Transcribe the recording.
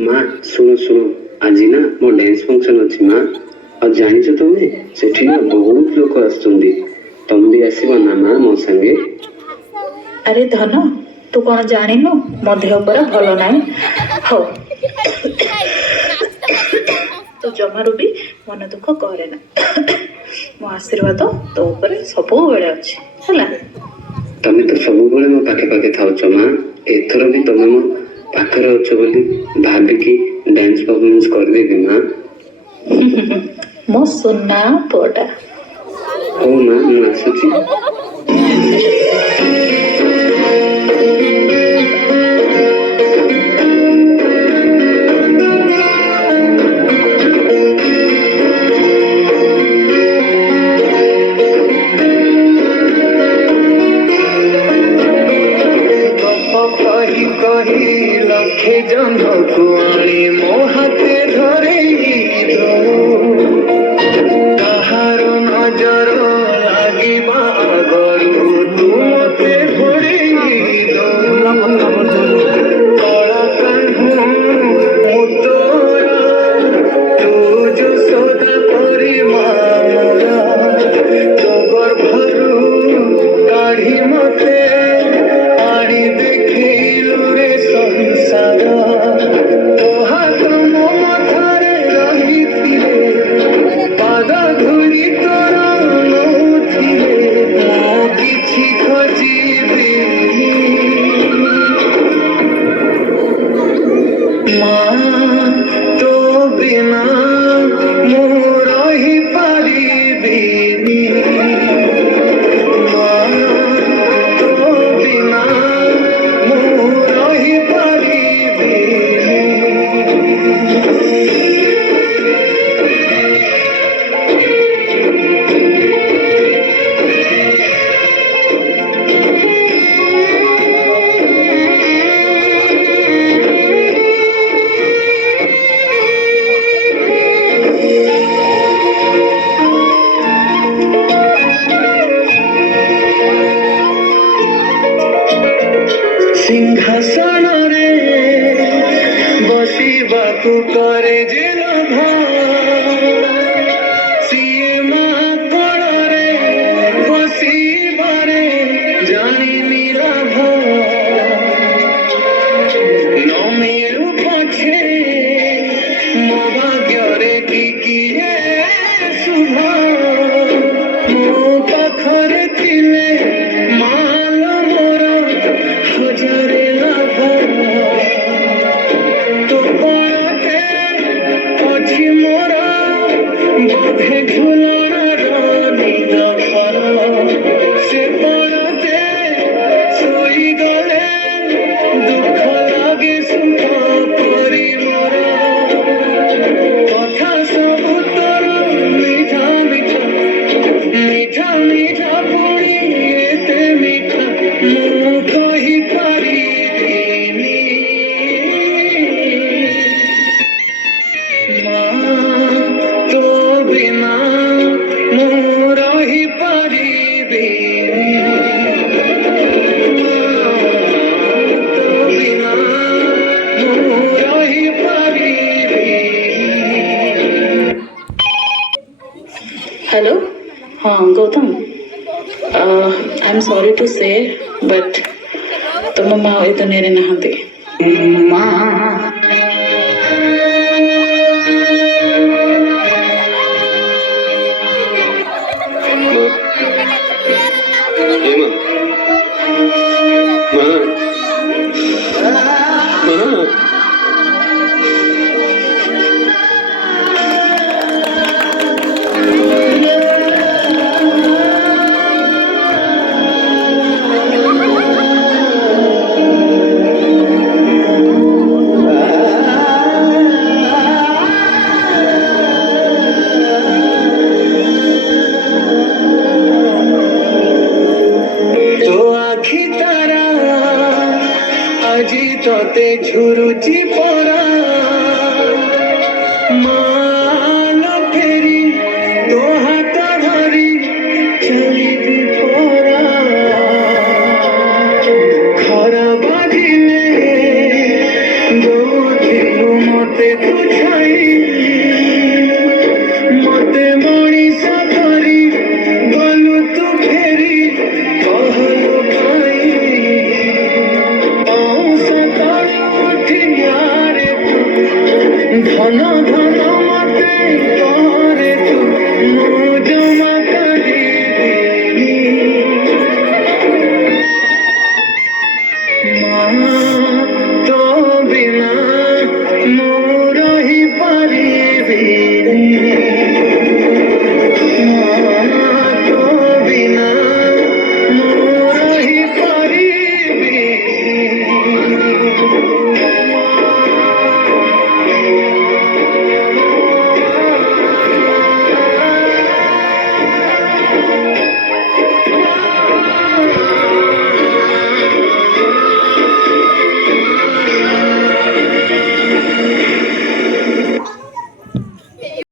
माँ सुनो सुनो आज ना मो डांस फंक्शन अच्छी माँ और जानी तुम्हें सेठी ना बहुत लोक आसुंदी तुम भी आसब ना माँ मो संगे। अरे धन तू कौन जानिनु मो देह पर भल ना हो तू जमारू भी मन दुख करे ना मो आशीर्वाद तो ऊपर सब बेले अच्छी है। तमें तो सब मो पाखे पाखे थाउच माँ एथर भी तुम मो पाखे अच्छ बोली भाविकी डांस परफॉर्मेंस करदेवी माँ। मो सुना पुआटा हो माँ मु आसुची। लखे जन कुआणी मो हाथे धरे ताहार नजर लागिबा आगरू तू मते घोड़े कला कान्हू मु तोरा तू जो सदा करी मामरा तो गर्भरू काढ़ी मते आड़ी देखिलु रे संसार तो हाथ मो मथारे रहिथिले पाद धूली तोर नौथिले मो किछि खोजिबी माँ तो बिना मु रही पारिबिनी माँ तो बिना मु रही पारिबिनी। सिंहासन रे बसिबाकू करे जे लोभ सिए माँ कोଳରେ बसिबारे जानिनी लाभ न मिलू पछे मो भाग्ୟରେ कि किए शुभ मो पाखरे थिले माल मोर हजारे लाभ तो पड़ते अछि मोर बोधे झुलणार निद फर से पड़ते सोई गले दुख लागे सुख करी मोर कथा सब तोर मीठा मीठा मीठा मीठा पुणी एते मीठा मु कहि पारिबिनी माँ तो बिना मु रही पारिबिनी तो बिना मु रही पारिबिनी। हेलो हाँ Gautam I am sorry to say but तुम माँ ए दुनिया रे नहांती माँ तोते झुरुची परा मान फेरी तो हाथ धरी चली परा खरा बाजिले दो ମତେ ତୁ ଛାଇ ମତେ ମଣିଷ କରି ଗଲୁ ତୁ ଫେରି କହିଲୁ କାଇଁ ସକାଳୁ ଉଠି ନ୍ୟାରେ ଧନ ଧନ ମତେ